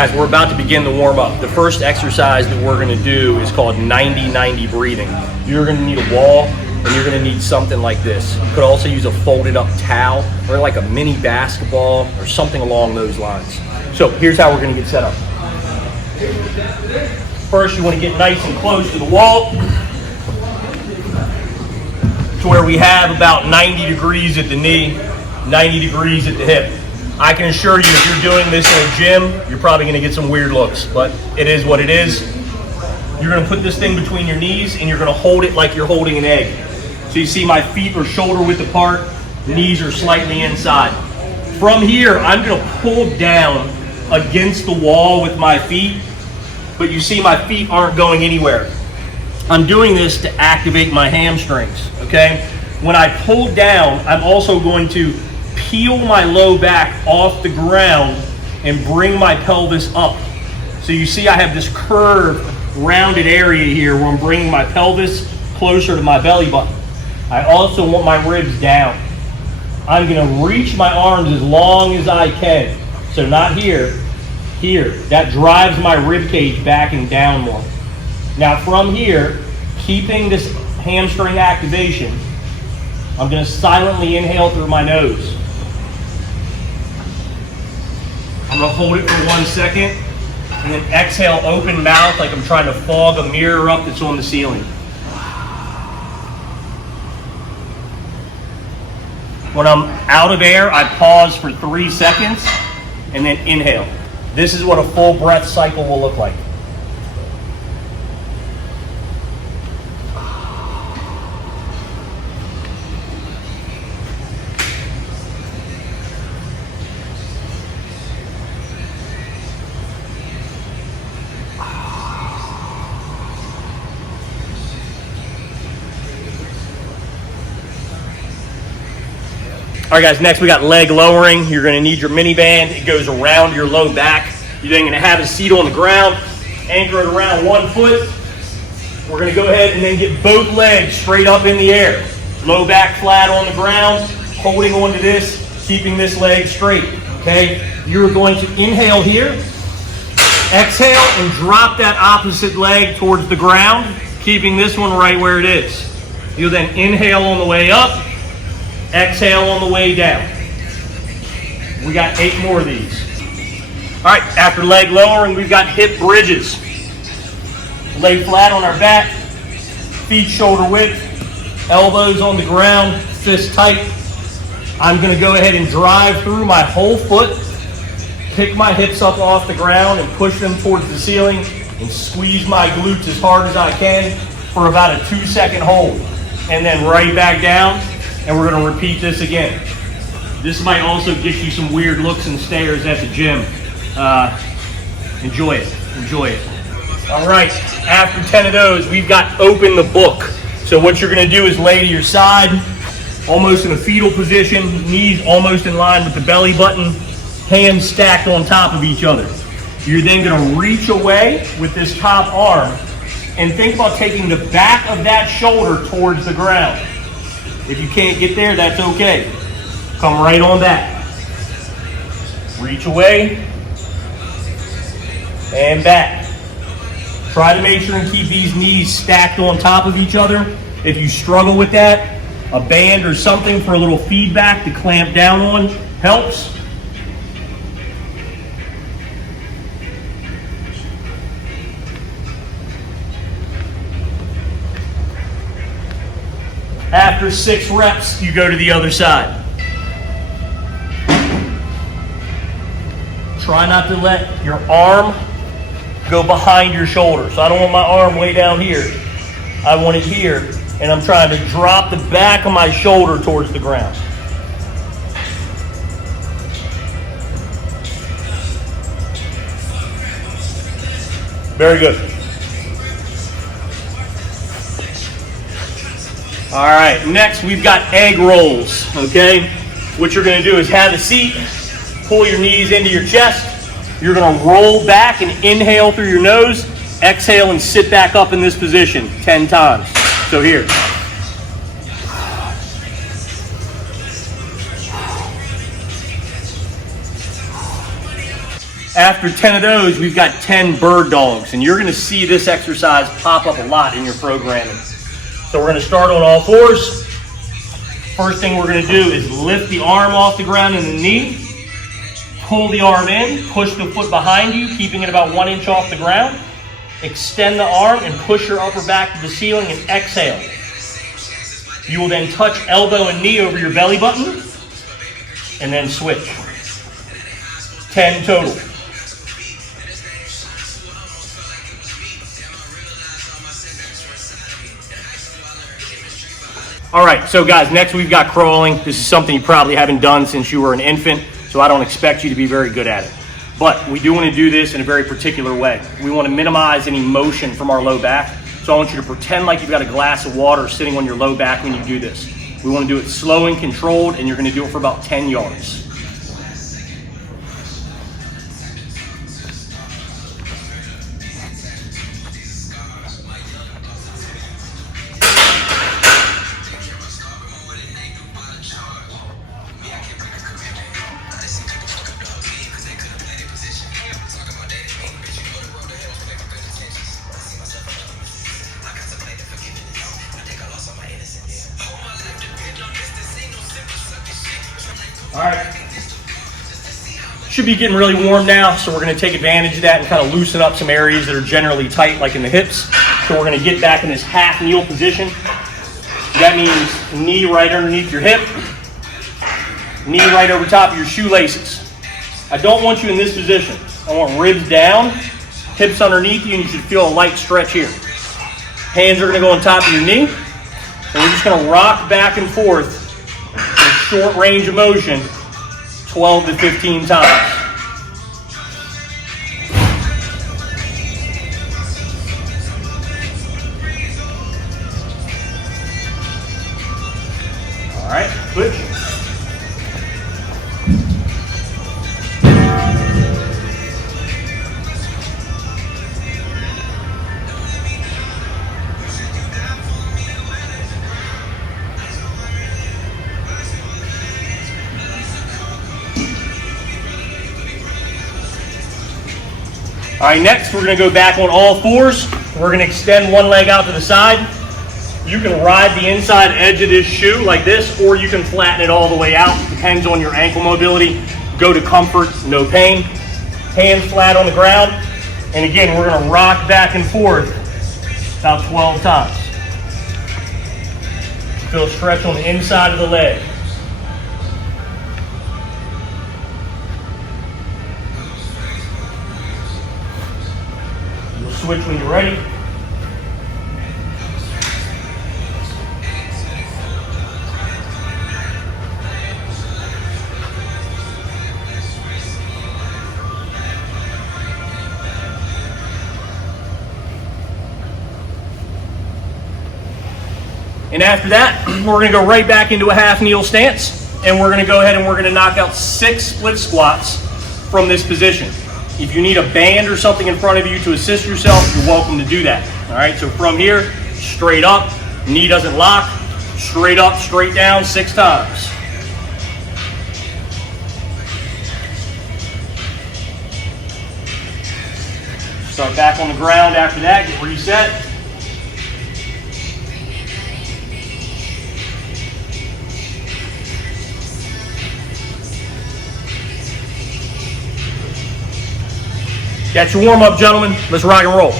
Guys, we're about to begin the warm-up. The first exercise that we're gonna do is called 90-90 breathing. You're gonna need a wall, and you're gonna need something like this. You could also use a folded up towel, or like a mini basketball, or something along those lines. So here's how we're gonna get set up. First, you wanna get nice and close to the wall, to where we have about 90 degrees at the knee, 90 degrees at the hip. I can assure you, if you're doing this in a gym, you're probably gonna get some weird looks, but it is what it is. You're gonna put this thing between your knees and you're gonna hold it like you're holding an egg. So you see my feet are shoulder width apart, knees are slightly inside. From here, I'm gonna pull down against the wall with my feet, but you see my feet aren't going anywhere. I'm doing this to activate my hamstrings, okay? When I pull down, I'm also going to peel my low back off the ground and bring my pelvis up. So you see I have this curved, rounded area here where I'm bringing my pelvis closer to my belly button. I also want my ribs down. I'm gonna reach my arms as long as I can. So not here, here. That drives my rib cage back and down more. Now from here, keeping this hamstring activation, I'm gonna silently inhale through my nose. I'm gonna hold it for 1 second, and then exhale open mouth like I'm trying to fog a mirror up that's on the ceiling. When I'm out of air, I pause for 3 seconds, and then inhale. This is what a full breath cycle will look like. All right, guys, next we got leg lowering. You're gonna need your mini band. It goes around your low back. You're then gonna have a seat on the ground, anchor it around 1 foot. We're gonna go ahead and then get both legs straight up in the air. Low back flat on the ground, holding onto this, keeping this leg straight, okay? You're going to inhale here, exhale, and drop that opposite leg towards the ground, keeping this one right where it is. You'll then inhale on the way up, exhale on the way down. We got 8 more of these. All right, after leg lowering, we've got hip bridges. Lay flat on our back, feet shoulder width, elbows on the ground, fist tight. I'm gonna go ahead and drive through my whole foot, pick my hips up off the ground and push them towards the ceiling and squeeze my glutes as hard as I can for about a 2-second hold. And then right back down, and we're gonna repeat this again. This might also get you some weird looks and stares at the gym. Enjoy it, enjoy it. All right, after 10 of those, we've got open the book. So what you're gonna do is lay to your side, almost in a fetal position, knees almost in line with the belly button, hands stacked on top of each other. You're then gonna reach away with this top arm and think about taking the back of that shoulder towards the ground. If you can't get there, that's okay. Come right on back. Reach away and back. Try to make sure and keep these knees stacked on top of each other. If you struggle with that, a band or something for a little feedback to clamp down on helps. After 6 reps, you go to the other side. Try not to let your arm go behind your shoulder. So I don't want my arm way down here. I want it here, and I'm trying to drop the back of my shoulder towards the ground. Very good. All right, next we've got egg rolls, okay? What you're gonna do is have a seat, pull your knees into your chest. You're gonna roll back and inhale through your nose, exhale and sit back up in this position 10 times. So here. After 10 of those, we've got 10 bird dogs, and you're gonna see this exercise pop up a lot in your programming. So we're gonna start on all fours. First thing we're gonna do is lift the arm off the ground and the knee, pull the arm in, push the foot behind you, keeping it about 1 inch off the ground. Extend the arm and push your upper back to the ceiling and exhale. You will then touch elbow and knee over your belly button and then switch. 10 total. All right, so guys, next we've got crawling. This is something you probably haven't done since you were an infant, so I don't expect you to be very good at it. But we do want to do this in a very particular way. We want to minimize any motion from our low back. So I want you to pretend like you've got a glass of water sitting on your low back when you do this. We want to do it slow and controlled, and you're going to do it for about 10 yards. All right, should be getting really warm now, so we're going to take advantage of that and kind of loosen up some areas that are generally tight, like in the hips. So we're going to get back in this half kneel position. That means knee right underneath your hip, knee right over top of your shoelaces. I don't want you in this position. I want ribs down, hips underneath you, and you should feel a light stretch here. Hands are going to go on top of your knee, and we're just going to rock back and forth short range of motion 12 to 15 times. All right, switch. All right, next we're going to go back on all fours. We're going to extend one leg out to the side. You can ride the inside edge of this shoe like this, or you can flatten it all the way out. It depends on your ankle mobility. Go to comfort, no pain. Hands flat on the ground. And again, we're going to rock back and forth about 12 times. Feel a stretch on the inside of the leg. Switch when you're ready. And after that, we're going to go right back into a half kneel stance, and we're going to go ahead and we're going to knock out 6 split squats from this position. If you need a band or something in front of you to assist yourself, you're welcome to do that. All right, so from here, straight up, knee doesn't lock, straight up, straight down, 6 times. Start back on the ground after that, get reset. That's your warm-up, gentlemen. Let's rock and roll.